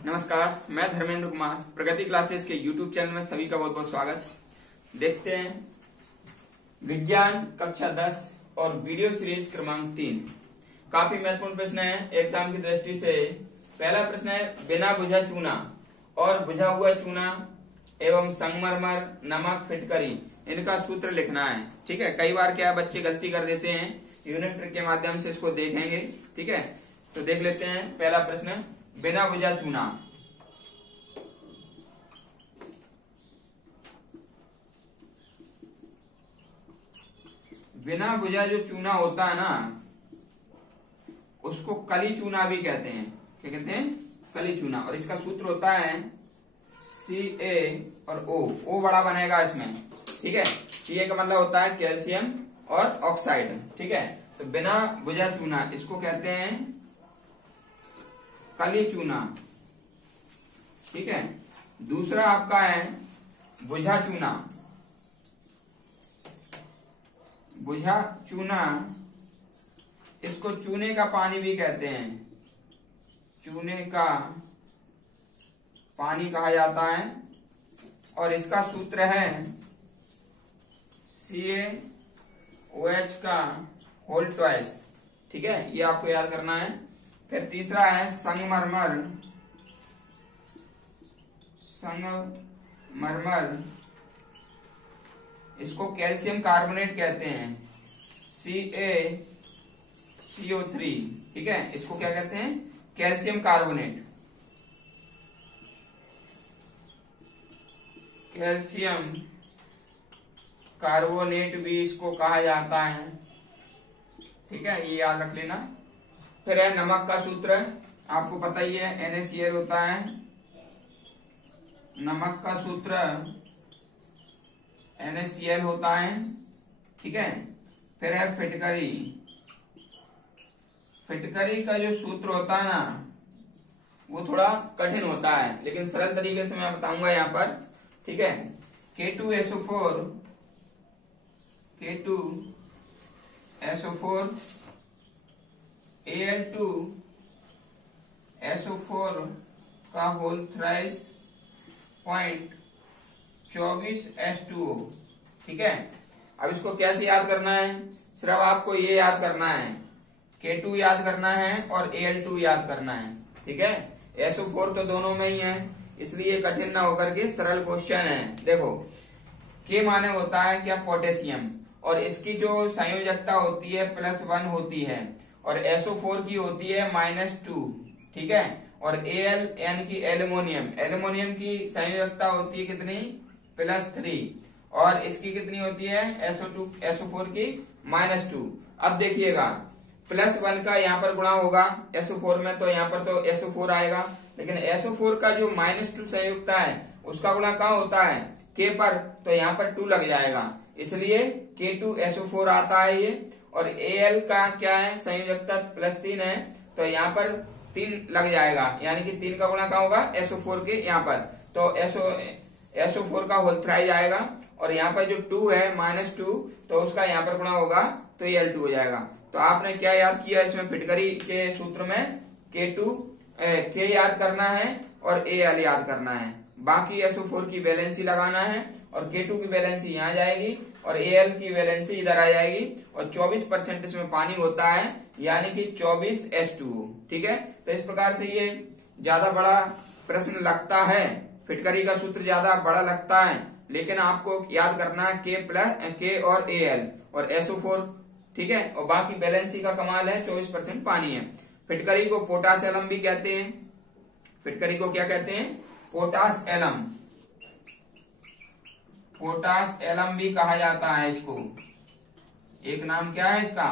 नमस्कार, मैं धर्मेंद्र कुमार। प्रगति क्लासेस के YouTube चैनल में सभी का बहुत बहुत स्वागत। देखते हैं विज्ञान कक्षा 10 और वीडियो सीरीज क्रमांक 3। काफी महत्वपूर्ण प्रश्न है एग्जाम की दृष्टि से। पहला प्रश्न है, बिना बुझा चूना और बुझा हुआ चूना एवं संगमरमर, नमक, फिटकरी, इनका सूत्र लिखना है। ठीक है, कई बार क्या बच्चे गलती कर देते हैं, यूनिट ट्रिक के माध्यम से इसको देखेंगे। ठीक है, तो देख लेते हैं पहला प्रश्न, बिना बुझा चूना। बिना बुझा जो चूना होता है ना, उसको कली चूना भी कहते हैं। क्या कहते हैं? कली चूना। और इसका सूत्र होता है Ca और O बड़ा बनेगा इसमें। ठीक है, Ca का मतलब होता है कैल्शियम और ऑक्साइड। ठीक है, तो बिना बुझा चूना इसको कहते हैं कली चूना। ठीक है, दूसरा आपका है बुझा चूना। बुझा चूना, इसको चूने का पानी भी कहते हैं। चूने का पानी कहा जाता है और इसका सूत्र है CaOH का होल ट्वाइस। ठीक है, ये आपको याद करना है। फिर तीसरा है संगमरमर। संगमरमर, इसको कैल्शियम कार्बोनेट कहते हैं, CaCO3। ठीक है, इसको क्या कहते हैं? Calcium carbonate. कैल्शियम कार्बोनेट भी इसको कहा जाता है। ठीक है, ये याद रख लेना। फिर है नमक का सूत्र, आपको पता ही है NaCl होता है। नमक का सूत्र NaCl होता है। ठीक है, फिर है फिटकरी। फिटकरी का जो सूत्र होता है ना, वो थोड़ा कठिन होता है, लेकिन सरल तरीके से मैं बताऊंगा यहाँ पर। ठीक है, K2SO4 Al2SO4 का होल थ्राइस पॉइंट 24 H2O। ठीक है, अब इसको कैसे याद करना है? सिर्फ आपको ये याद करना है, K2 याद करना है और Al2 याद करना है। ठीक है, SO4 तो दोनों में ही है, इसलिए कठिन ना होकर के सरल क्वेश्चन है। देखो, K माने होता है क्या? पोटेशियम। और इसकी जो संयोजकता होती है +1 होती है, और SO4 की होती है -2। ठीक है, और Al यानी कि एल्युमिनियम, एल्युमिनियम की संयोजकता होती है कितनी? +3। और इसकी कितनी होती है? SO4 की -2। अब देखिएगा, +1 का यहाँ पर गुणा होगा SO4 में, तो यहाँ पर तो SO4 आएगा, लेकिन SO4 का जो -2 संयुक्ता है उसका गुणा कहाँ होता है? K पर, तो यहाँ पर 2 लग जाएगा, इसलिए K2SO4 आता है ये। और Al का क्या है? संयोजकता +3 है, तो यहाँ पर 3 लग जाएगा, यानी कि 3 का गुणा कहाँ होगा? SO4 के यहाँ पर, तो SO4 का होल थ्राइस आएगा। और यहाँ पर जो 2 है -2, तो उसका यहाँ पर गुणा होगा, तो ये Al2 हो जाएगा। तो आपने क्या याद किया इसमें? फिटकरी के सूत्र में K याद करना है और Al याद करना है। बाकी SO4 की वैलेंसी लगाना है, और K2 की वैलेंसी यहाँ जाएगी और Al की वैलेंसी इधर आ जाएगी, और 24% इसमें पानी होता है, यानी कि 24 H2O। ठीक है, तो इस प्रकार से ये ज्यादा बड़ा प्रश्न लगता है, फिटकरी का सूत्र ज्यादा बड़ा लगता है, लेकिन आपको याद करना है K और Al और SO4। ठीक है, और बाकी बैलेंसी का कमाल है, 24% पानी है। फिटकरी को पोटास एलम भी कहते हैं। फिटकरी को क्या कहते हैं? Potash alum. पोटास एलम भी कहा जाता है इसको। एक नाम क्या है इसका?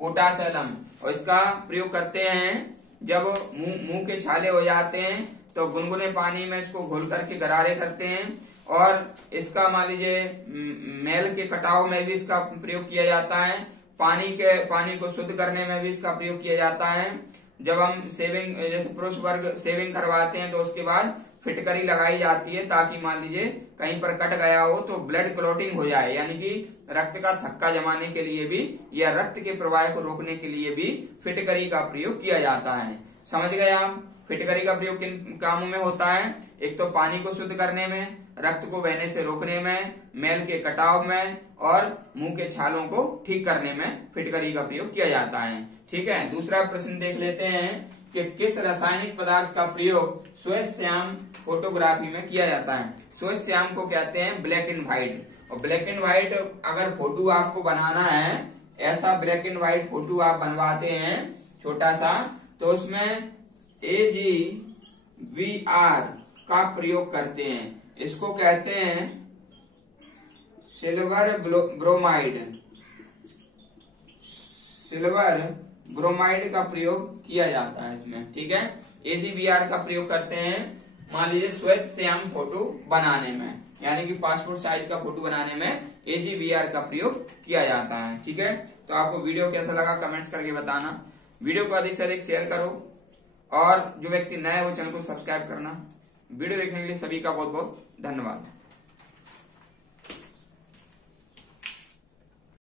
Potash alum. और इसका प्रयोग करते हैं जब मुंह के छाले हो जाते हैं, तो गुनगुने पानी में इसको घोल करके गरारे करते हैं। और इसका मान लीजिए मैल के कटाव में भी इसका प्रयोग किया जाता है। पानी को शुद्ध करने में भी इसका प्रयोग किया जाता है। जब हम सेविंग, जैसे पुरुष वर्ग सेविंग करवाते हैं, तो उसके बाद फिटकरी लगाई जाती है, ताकि मान लीजिए कहीं पर कट गया हो तो ब्लड क्लॉटिंग हो जाए, यानी कि रक्त का थक्का जमाने के लिए भी या रक्त के प्रवाह को रोकने के लिए भी फिटकरी का प्रयोग किया जाता है। समझ गए आप। फिटकरी का प्रयोग किन कामों में होता है? एक तो पानी को शुद्ध करने में, रक्त को बहने से रोकने में, मैल के कटाव में और मुंह के छालों को ठीक करने में फिटकरी का प्रयोग किया जाता है। ठीक है, दूसरा प्रश्न देख लेते हैं कि किस रासायनिक पदार्थ का प्रयोग श्वेत श्याम फोटोग्राफी में किया जाता है? श्वेत श्याम को कहते हैं ब्लैक एंड व्हाइट। और ब्लैक एंड व्हाइट अगर फोटो आपको बनाना है, ऐसा ब्लैक एंड व्हाइट फोटो आप बनवाते हैं छोटा सा, तो उसमें AGVR का प्रयोग करते हैं। इसको कहते हैं सिल्वर ब्रोमाइड। सिल्वर ब्रोमाइड का प्रयोग किया जाता है इसमें। ठीक है, AGVR का प्रयोग करते हैं मान लीजिए श्वेत श्याम फोटो बनाने में, यानी कि पासपोर्ट साइज का फोटो बनाने में AGVR का प्रयोग किया जाता है। ठीक है, तो आपको वीडियो कैसा लगा कमेंट्स करके बताना। वीडियो को अधिक से अधिक शेयर करो और जो व्यक्ति नए है वो चैनल को सब्सक्राइब करना। वीडियो देखने के लिए सभी का बहुत बहुत धन्यवाद।